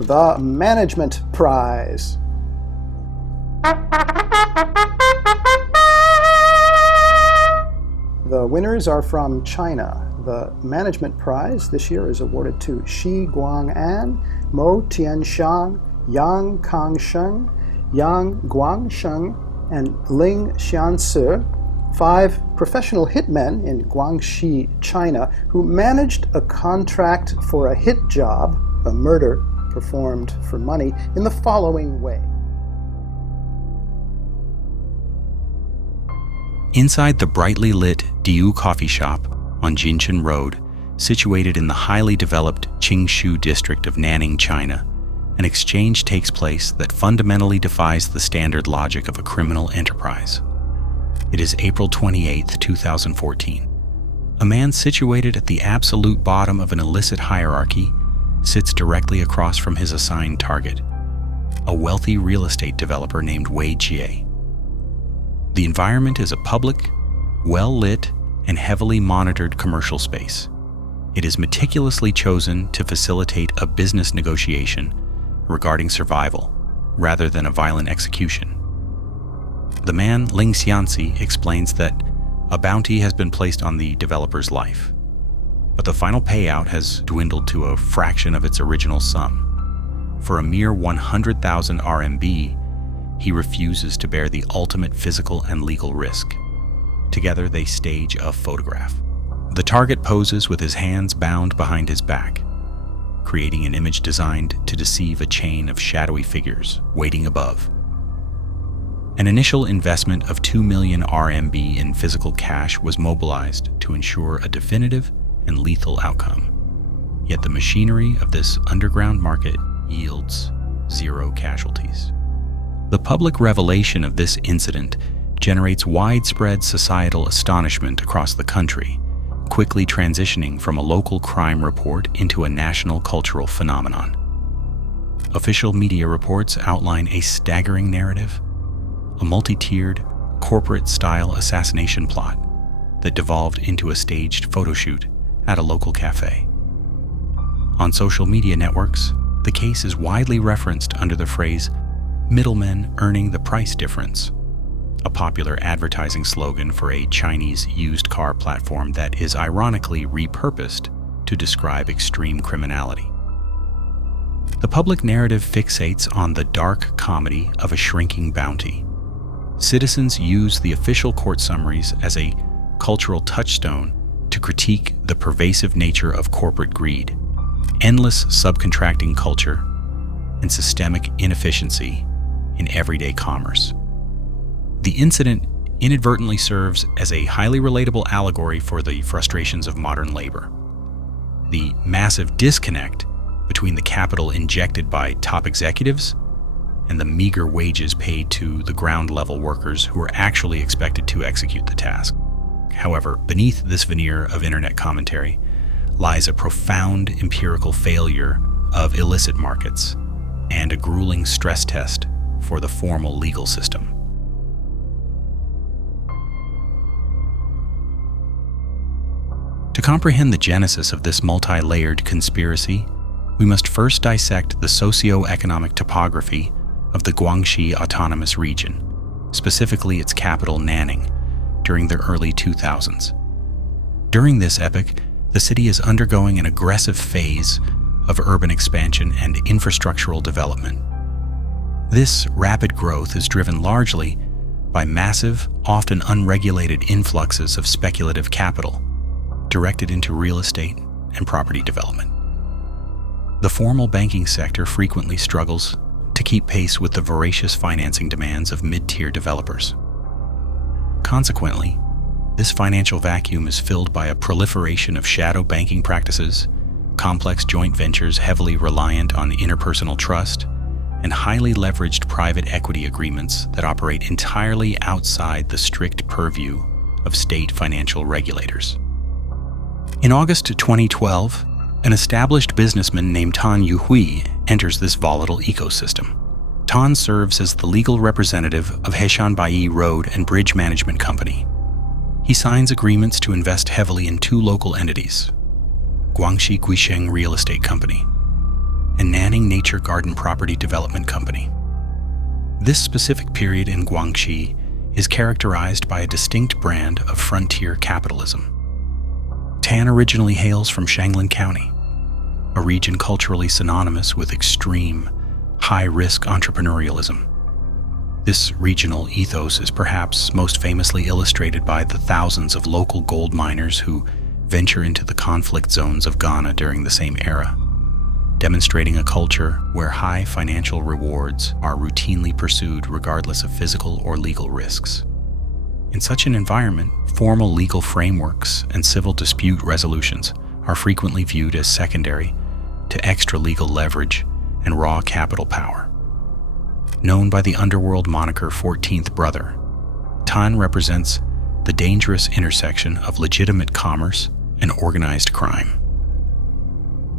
The Management Prize. The winners are from China. The Management Prize this year is awarded to Shi Guang'an, Mo Tianxiang, Yang Kangsheng, Yang Guangsheng, and Ling Xiansi, 5 professional hitmen in Guangxi, China, who managed a contract for a hit job, a murder performed for money, in the following way. Inside the brightly lit Diu coffee shop on Jinshan Road, situated in the highly developed Qingshu district of Nanning, China, an exchange takes place that fundamentally defies the standard logic of a criminal enterprise. It is April 28, 2014. A man situated at the absolute bottom of an illicit hierarchy sits directly across from his assigned target, a wealthy real estate developer named Wei Jie. The environment is a public, well-lit, and heavily monitored commercial space. It is meticulously chosen to facilitate a business negotiation regarding survival, rather than a violent execution. The man, Ling Xiansi, explains that a bounty has been placed on the developer's life, but the final payout has dwindled to a fraction of its original sum. For a mere 100,000 RMB, he refuses to bear the ultimate physical and legal risk. Together, they stage a photograph. The target poses with his hands bound behind his back, creating an image designed to deceive a chain of shadowy figures waiting above. An initial investment of 2 million RMB in physical cash was mobilized to ensure a definitive and lethal outcome. Yet the machinery of this underground market yields 0 casualties. The public revelation of this incident generates widespread societal astonishment across the country, quickly transitioning from a local crime report into a national cultural phenomenon. Official media reports outline a staggering narrative, a multi-tiered, corporate-style assassination plot that devolved into a staged photo shoot at a local cafe. On social media networks, the case is widely referenced under the phrase "middlemen earning the price difference," a popular advertising slogan for a Chinese used car platform that is ironically repurposed to describe extreme criminality. The public narrative fixates on the dark comedy of a shrinking bounty. Citizens use the official court summaries as a cultural touchstone to critique the pervasive nature of corporate greed, endless subcontracting culture, and systemic inefficiency in everyday commerce. The incident inadvertently serves as a highly relatable allegory for the frustrations of modern labor. The massive disconnect between the capital injected by top executives and the meager wages paid to the ground-level workers who are actually expected to execute the task. However, beneath this veneer of internet commentary lies a profound empirical failure of illicit markets and a grueling stress test for the formal legal system. To comprehend the genesis of this multi-layered conspiracy, we must first dissect the socio-economic topography of the Guangxi Autonomous Region, specifically its capital Nanning, during the early 2000s. During this epoch, the city is undergoing an aggressive phase of urban expansion and infrastructural development. This rapid growth is driven largely by massive, often unregulated influxes of speculative capital directed into real estate and property development. The formal banking sector frequently struggles to keep pace with the voracious financing demands of mid-tier developers. Consequently, this financial vacuum is filled by a proliferation of shadow banking practices, complex joint ventures heavily reliant on interpersonal trust, and highly leveraged private equity agreements that operate entirely outside the strict purview of state financial regulators. In August 2012, an established businessman named Tan Yuhui enters this volatile ecosystem. Tan serves as the legal representative of Heishanbai Road and Bridge Management Company. He signs agreements to invest heavily in 2 local entities, Guangxi Guisheng Real Estate Company and Nanning Nature Garden Property Development Company. This specific period in Guangxi is characterized by a distinct brand of frontier capitalism. Tan originally hails from Shanglin County, a region culturally synonymous with extreme, high-risk entrepreneurialism. This regional ethos is perhaps most famously illustrated by the thousands of local gold miners who venture into the conflict zones of Ghana during the same era, demonstrating a culture where high financial rewards are routinely pursued regardless of physical or legal risks. In such an environment, formal legal frameworks and civil dispute resolutions are frequently viewed as secondary to extra-legal leverage and raw capital power. Known by the underworld moniker 14th Brother, Tan represents the dangerous intersection of legitimate commerce and organized crime.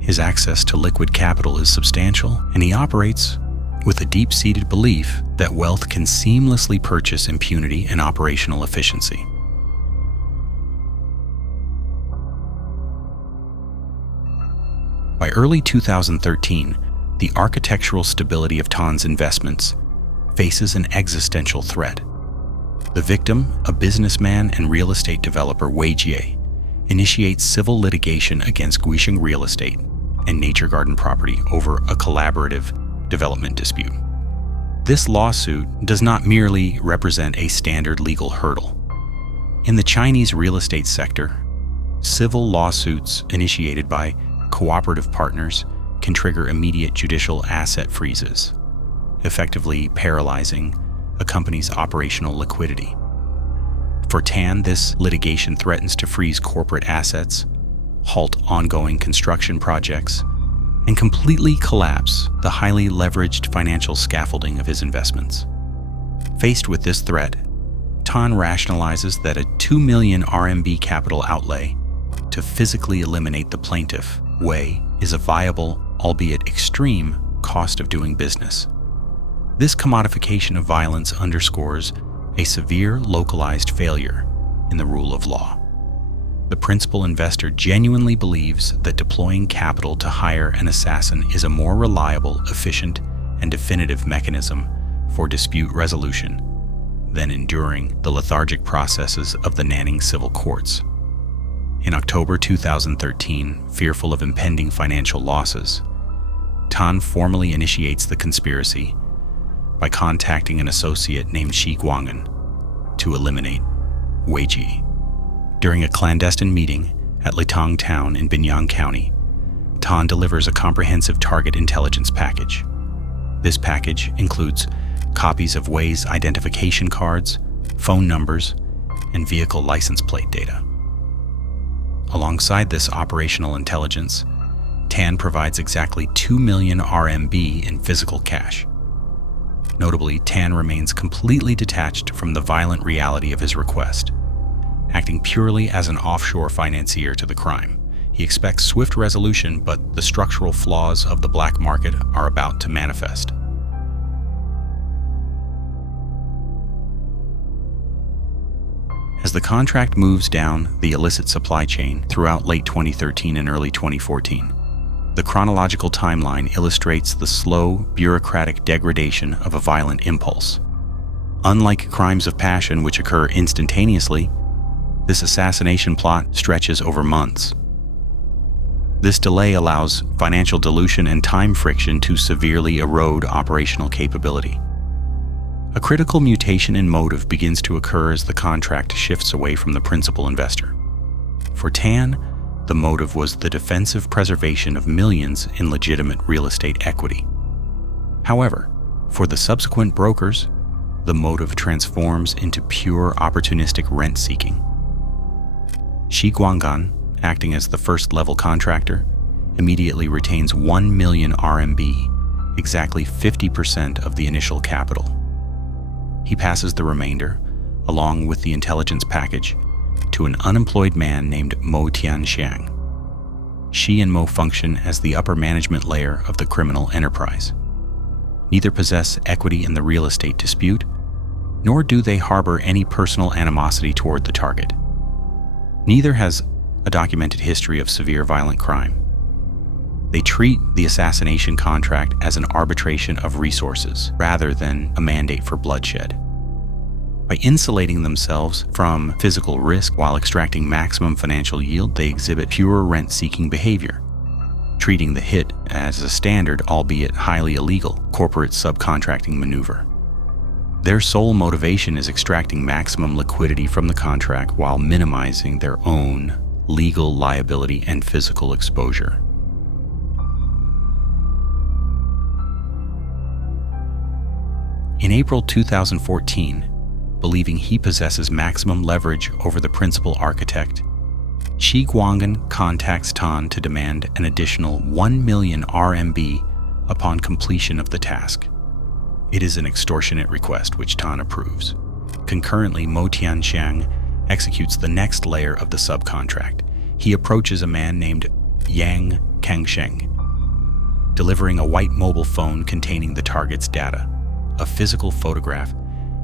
His access to liquid capital is substantial, and he operates with a deep-seated belief that wealth can seamlessly purchase impunity and operational efficiency. By early 2013, the architectural stability of Tan's investments faces an existential threat. The victim, a businessman and real estate developer Wei Jie, initiates civil litigation against Guisheng Real Estate and Nature Garden Property over a collaborative development dispute. This lawsuit does not merely represent a standard legal hurdle. In the Chinese real estate sector, civil lawsuits initiated by cooperative partners can trigger immediate judicial asset freezes, effectively paralyzing a company's operational liquidity. For Tan, this litigation threatens to freeze corporate assets, halt ongoing construction projects, and completely collapse the highly leveraged financial scaffolding of his investments. Faced with this threat, Tan rationalizes that a 2 million RMB capital outlay to physically eliminate the plaintiff, Wei, is a viable, albeit extreme, cost of doing business. This commodification of violence underscores a severe localized failure in the rule of law. The principal investor genuinely believes that deploying capital to hire an assassin is a more reliable, efficient, and definitive mechanism for dispute resolution than enduring the lethargic processes of the Nanning civil courts. In October 2013, fearful of impending financial losses, Tan formally initiates the conspiracy by contacting an associate named Shi Guang'an to eliminate Wei Ji. During a clandestine meeting at Litang Town in Binyang County, Tan delivers a comprehensive target intelligence package. This package includes copies of Wei's identification cards, phone numbers, and vehicle license plate data. Alongside this operational intelligence, Tan provides exactly 2 million RMB in physical cash. Notably, Tan remains completely detached from the violent reality of his request, acting purely as an offshore financier to the crime. He expects swift resolution, but the structural flaws of the black market are about to manifest. As the contract moves down the illicit supply chain throughout late 2013 and early 2014, the chronological timeline illustrates the slow, bureaucratic degradation of a violent impulse. Unlike crimes of passion which occur instantaneously, this assassination plot stretches over months. This delay allows financial dilution and time friction to severely erode operational capability. A critical mutation in motive begins to occur as the contract shifts away from the principal investor. For Tan, the motive was the defensive preservation of millions in legitimate real estate equity. However, for the subsequent brokers, the motive transforms into pure opportunistic rent-seeking. Shi Guang'an, acting as the first-level contractor, immediately retains 1 million RMB, exactly 50% of the initial capital. He passes the remainder, along with the intelligence package, to an unemployed man named Mo Tianxiang. Shi and Mo function as the upper management layer of the criminal enterprise. Neither possess equity in the real estate dispute, nor do they harbor any personal animosity toward the target. Neither has a documented history of severe violent crime. They treat the assassination contract as an arbitration of resources rather than a mandate for bloodshed. By insulating themselves from physical risk while extracting maximum financial yield, they exhibit pure rent-seeking behavior, treating the hit as a standard, albeit highly illegal, corporate subcontracting maneuver. Their sole motivation is extracting maximum liquidity from the contract while minimizing their own legal liability and physical exposure. In April 2014, believing he possesses maximum leverage over the principal architect, Shi Guangxi contacts Tan to demand an additional 1 million RMB upon completion of the task. It is an extortionate request which Tan approves. Concurrently, Mo Tianxiang executes the next layer of the subcontract. He approaches a man named Yang Kangsheng, delivering a white mobile phone containing the target's data, a physical photograph,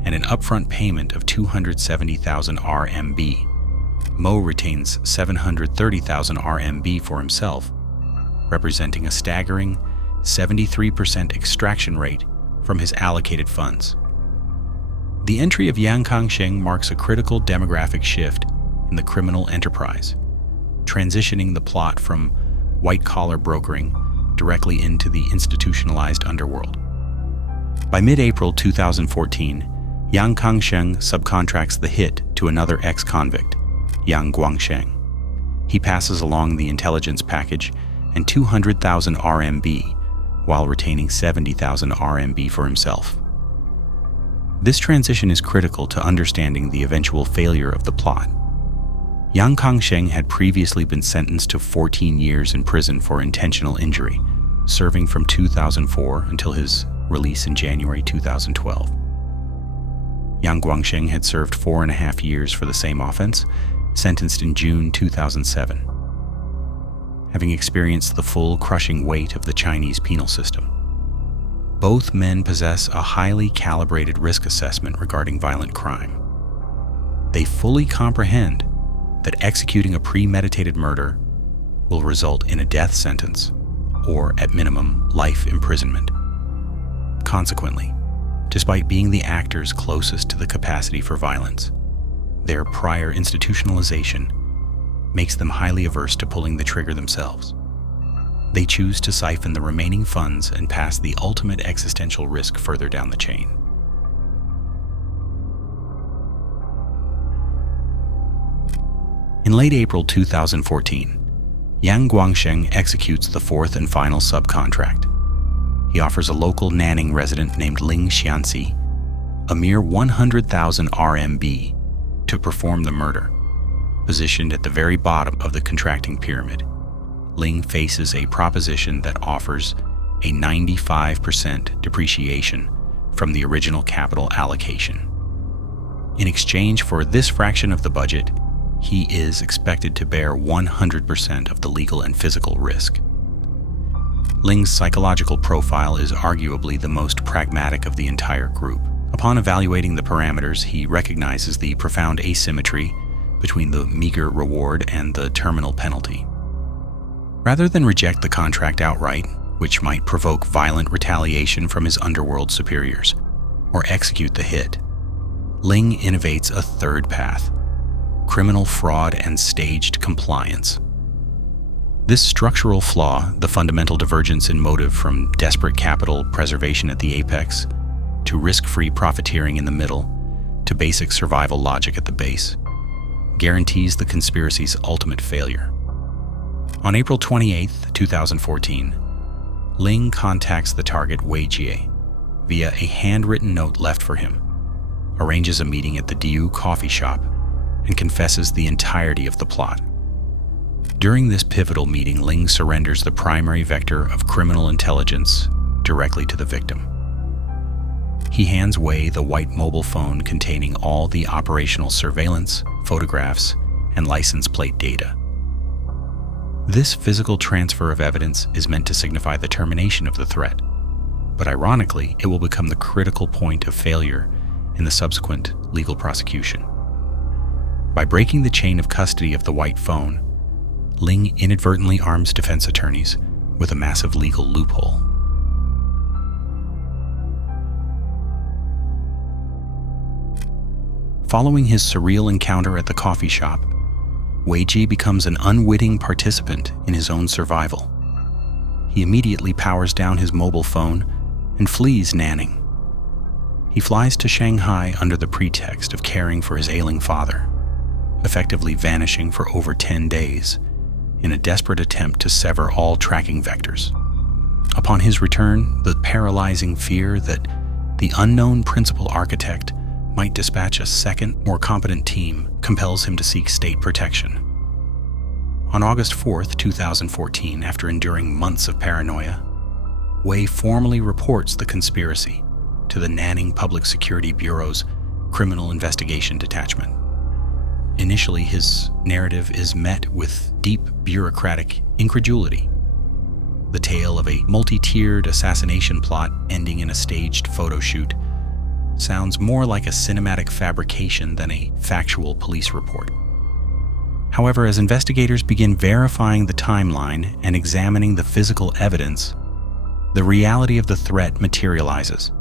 and an upfront payment of 270,000 RMB. Mo retains 730,000 RMB for himself, representing a staggering 73% extraction rate from his allocated funds. The entry of Yang Kangsheng marks a critical demographic shift in the criminal enterprise, transitioning the plot from white-collar brokering directly into the institutionalized underworld. By mid-April 2014, Yang Kangsheng subcontracts the hit to another ex-convict, Yang Guangxi. He passes along the intelligence package and 200,000 RMB, while retaining 70,000 RMB for himself. This transition is critical to understanding the eventual failure of the plot. Yang Kangsheng had previously been sentenced to 14 years in prison for intentional injury, serving from 2004 until his release in January 2012. Yang Guangxi had served 4.5 years for the same offense, sentenced in June 2007. Having experienced the full crushing weight of the Chinese penal system, both men possess a highly calibrated risk assessment regarding violent crime. They fully comprehend that executing a premeditated murder will result in a death sentence, or at minimum, life imprisonment. Consequently, despite being the actors closest to the capacity for violence, their prior institutionalization makes them highly averse to pulling the trigger themselves. They choose to siphon the remaining funds and pass the ultimate existential risk further down the chain. In late April 2014, Yang Guangxi executes the fourth and final subcontract. He offers a local Nanning resident named Ling Xianxi a mere 100,000 RMB to perform the murder. Positioned at the very bottom of the contracting pyramid, Ling faces a proposition that offers a 95% depreciation from the original capital allocation. In exchange for this fraction of the budget, he is expected to bear 100% of the legal and physical risk. Ling's psychological profile is arguably the most pragmatic of the entire group. Upon evaluating the parameters, he recognizes the profound asymmetry between the meager reward and the terminal penalty. Rather than reject the contract outright, which might provoke violent retaliation from his underworld superiors, or execute the hit, Ling innovates a third path: criminal fraud and staged compliance. This structural flaw, the fundamental divergence in motive from desperate capital preservation at the apex, to risk-free profiteering in the middle, to basic survival logic at the base, guarantees the conspiracy's ultimate failure. On April 28, 2014, Ling contacts the target Wei Jie via a handwritten note left for him, arranges a meeting at the Diu coffee shop, and confesses the entirety of the plot. During this pivotal meeting, Ling surrenders the primary vector of criminal intelligence directly to the victim. He hands Wei the white mobile phone containing all the operational surveillance, photographs, and license plate data. This physical transfer of evidence is meant to signify the termination of the threat, but ironically, it will become the critical point of failure in the subsequent legal prosecution. By breaking the chain of custody of the white phone, Ling inadvertently arms defense attorneys with a massive legal loophole. Following his surreal encounter at the coffee shop, Weiji becomes an unwitting participant in his own survival. He immediately powers down his mobile phone and flees Nanning. He flies to Shanghai under the pretext of caring for his ailing father, effectively vanishing for over 10 days in a desperate attempt to sever all tracking vectors. Upon his return, the paralyzing fear that the unknown principal architect might dispatch a second, more competent team compels him to seek state protection. On August 4th, 2014, after enduring months of paranoia, Wei formally reports the conspiracy to the Nanning Public Security Bureau's Criminal Investigation Detachment. Initially, his narrative is met with deep bureaucratic incredulity. The tale of a multi-tiered assassination plot ending in a staged photo shoot sounds more like a cinematic fabrication than a factual police report. However, as investigators begin verifying the timeline and examining the physical evidence, the reality of the threat materializes.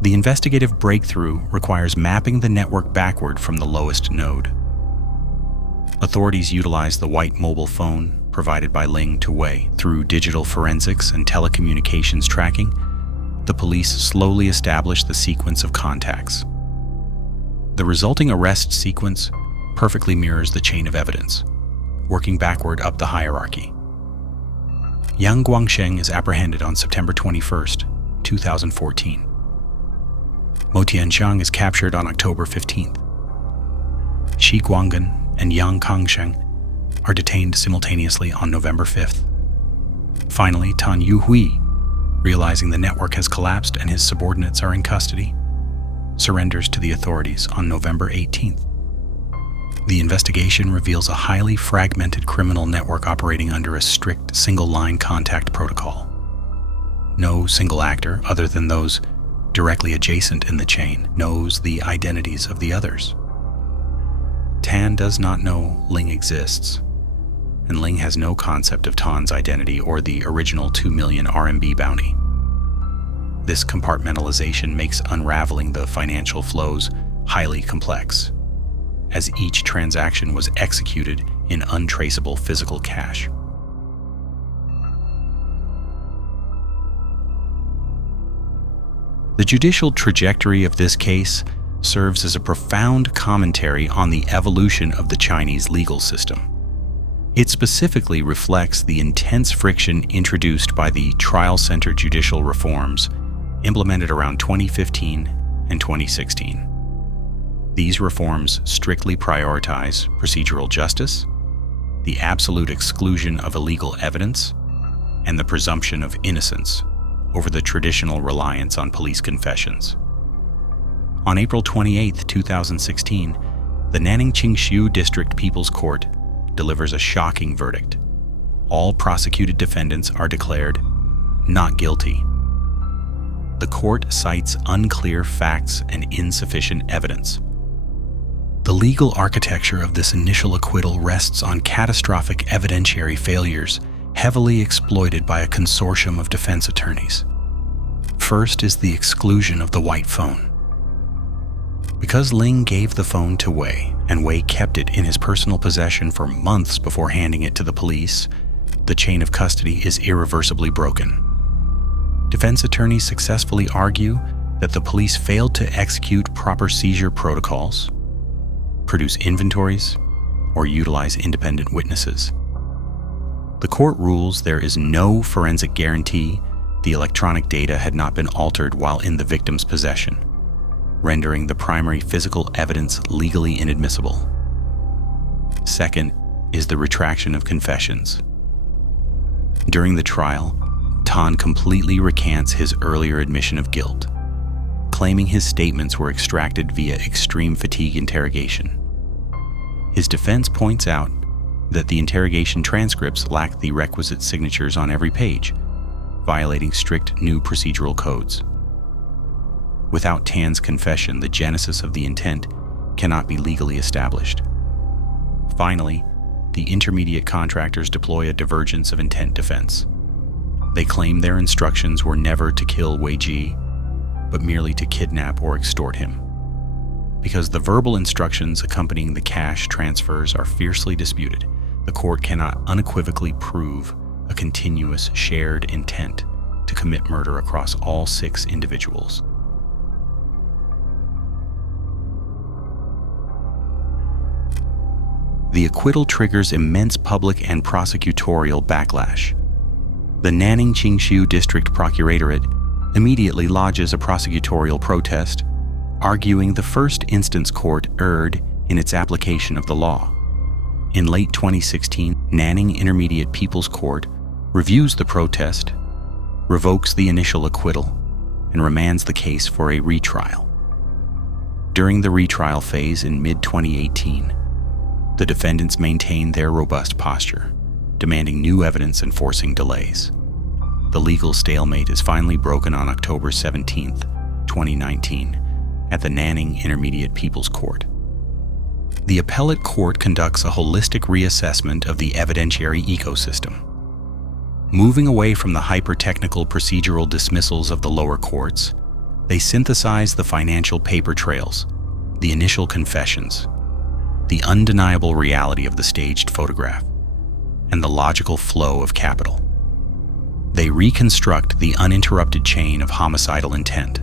The investigative breakthrough requires mapping the network backward from the lowest node. Authorities utilize the white mobile phone provided by Ling to Wei. Through digital forensics and telecommunications tracking, the police slowly establish the sequence of contacts. The resulting arrest sequence perfectly mirrors the chain of evidence, working backward up the hierarchy. Yang Guangxi is apprehended on September 21st, 2014. Mo Tianxiang is captured on October 15th. Shi Guanggan and Yang Kangsheng are detained simultaneously on November 5th. Finally, Tan Yuhui, realizing the network has collapsed and his subordinates are in custody, surrenders to the authorities on November 18th. The investigation reveals a highly fragmented criminal network operating under a strict single-line contact protocol. No single actor, other than those directly adjacent in the chain, knows the identities of the others. Tan does not know Ling exists, and Ling has no concept of Tan's identity or the original 2 million RMB bounty. This compartmentalization makes unraveling the financial flows highly complex, as each transaction was executed in untraceable physical cash. The judicial trajectory of this case serves as a profound commentary on the evolution of the Chinese legal system. It specifically reflects the intense friction introduced by the trial-centered judicial reforms implemented around 2015 and 2016. These reforms strictly prioritize procedural justice, the absolute exclusion of illegal evidence, and the presumption of innocence over the traditional reliance on police confessions. On April 28, 2016, the Nanning Qingshu District People's Court delivers a shocking verdict. All prosecuted defendants are declared not guilty. The court cites unclear facts and insufficient evidence. The legal architecture of this initial acquittal rests on catastrophic evidentiary failures heavily exploited by a consortium of defense attorneys. First is the exclusion of the white phone. Because Ling gave the phone to Wei, and Wei kept it in his personal possession for months before handing it to the police, the chain of custody is irreversibly broken. Defense attorneys successfully argue that the police failed to execute proper seizure protocols, produce inventories, or utilize independent witnesses. The court rules there is no forensic guarantee the electronic data had not been altered while in the victim's possession, rendering the primary physical evidence legally inadmissible. Second is the retraction of confessions. During the trial, Tan completely recants his earlier admission of guilt, claiming his statements were extracted via extreme fatigue interrogation. His defense points out that the interrogation transcripts lack the requisite signatures on every page, violating strict new procedural codes. Without Tan's confession, the genesis of the intent cannot be legally established. Finally, the intermediate contractors deploy a divergence of intent defense. They claim their instructions were never to kill Wei Ji, but merely to kidnap or extort him. Because the verbal instructions accompanying the cash transfers are fiercely disputed, the court cannot unequivocally prove a continuous shared intent to commit murder across all 6 individuals. The acquittal triggers immense public and prosecutorial backlash. The Nanning Qingshu District Procuratorate immediately lodges a prosecutorial protest, arguing the first instance court erred in its application of the law. In late 2016, Nanning Intermediate People's Court reviews the protest, revokes the initial acquittal, and remands the case for a retrial. During the retrial phase in mid-2018, the defendants maintained their robust posture, demanding new evidence and forcing delays. The legal stalemate is finally broken on October 17, 2019, at the Nanning Intermediate People's Court. The appellate court conducts a holistic reassessment of the evidentiary ecosystem. Moving away from the hyper-technical procedural dismissals of the lower courts, they synthesize the financial paper trails, the initial confessions, the undeniable reality of the staged photograph, and the logical flow of capital. They reconstruct the uninterrupted chain of homicidal intent.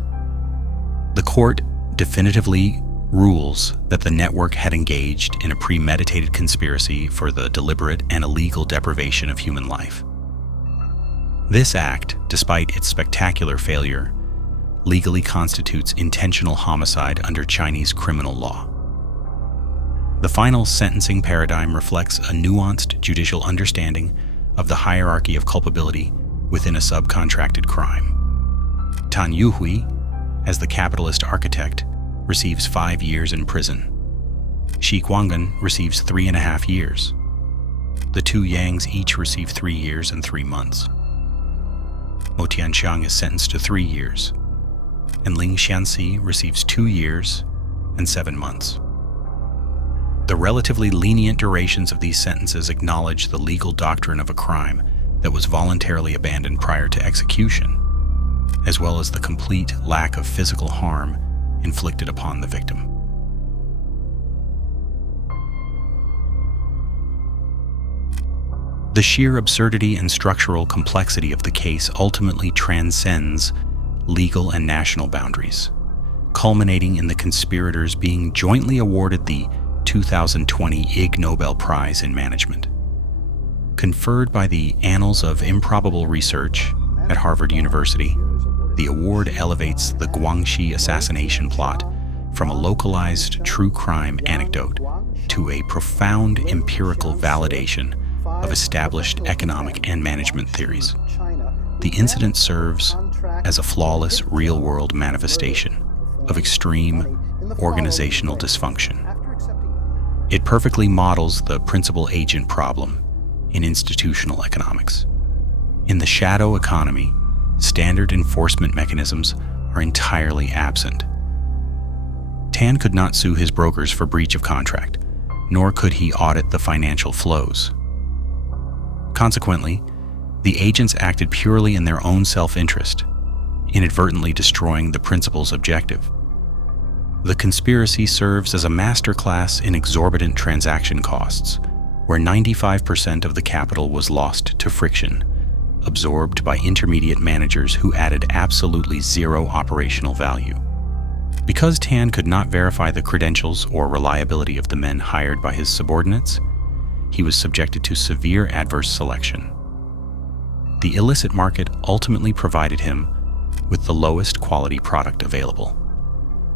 The court definitively rules that the network had engaged in a premeditated conspiracy for the deliberate and illegal deprivation of human life. This act, despite its spectacular failure, legally constitutes intentional homicide under Chinese criminal law. The final sentencing paradigm reflects a nuanced judicial understanding of the hierarchy of culpability within a subcontracted crime. Tan Yuhui, as the capitalist architect, receives 5 years in prison. Shi Guanggan receives 3.5 years. The 2 Yangs each receive 3 years and 3 months. Mo Tianxiang is sentenced to 3 years, and Ling Xianxi receives 2 years and 7 months. The relatively lenient durations of these sentences acknowledge the legal doctrine of a crime that was voluntarily abandoned prior to execution, as well as the complete lack of physical harm inflicted upon the victim. The sheer absurdity and structural complexity of the case ultimately transcends legal and national boundaries, culminating in the conspirators being jointly awarded the 2020 Ig Nobel Prize in Management. Conferred by the Annals of Improbable Research at Harvard University, the award elevates the Guangxi assassination plot from a localized true crime anecdote to a profound empirical validation of established economic and management theories. The incident serves as a flawless real-world manifestation of extreme organizational dysfunction. It perfectly models the principal-agent problem in institutional economics. In the shadow economy, standard enforcement mechanisms are entirely absent. Tan could not sue his brokers for breach of contract, nor could he audit the financial flows. Consequently, the agents acted purely in their own self-interest, inadvertently destroying the principal's objective. The conspiracy serves as a masterclass in exorbitant transaction costs, where 95% of the capital was lost to friction, absorbed by intermediate managers who added absolutely zero operational value. Because Tan could not verify the credentials or reliability of the men hired by his subordinates, he was subjected to severe adverse selection. The illicit market ultimately provided him with the lowest quality product available,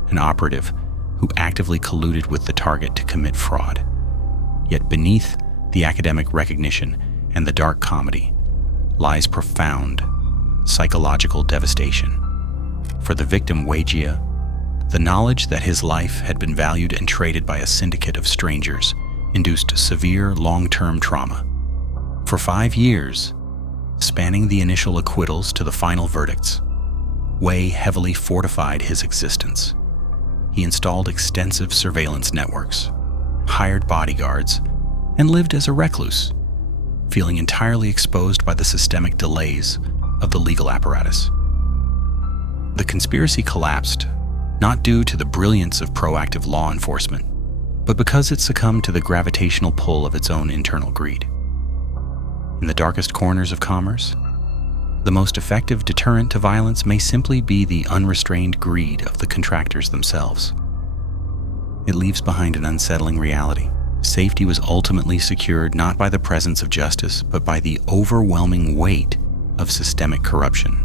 an operative who actively colluded with the target to commit fraud. Yet beneath the academic recognition and the dark comedy lies profound psychological devastation. For the victim Wei Jia, the knowledge that his life had been valued and traded by a syndicate of strangers induced severe long-term trauma. For 5 years, spanning the initial acquittals to the final verdicts, Wei heavily fortified his existence. He installed extensive surveillance networks, hired bodyguards, and lived as a recluse, feeling entirely exposed by the systemic delays of the legal apparatus. The conspiracy collapsed, not due to the brilliance of proactive law enforcement, but because it succumbed to the gravitational pull of its own internal greed. In the darkest corners of commerce, the most effective deterrent to violence may simply be the unrestrained greed of the contractors themselves. It leaves behind an unsettling reality. Safety was ultimately secured not by the presence of justice, but by the overwhelming weight of systemic corruption.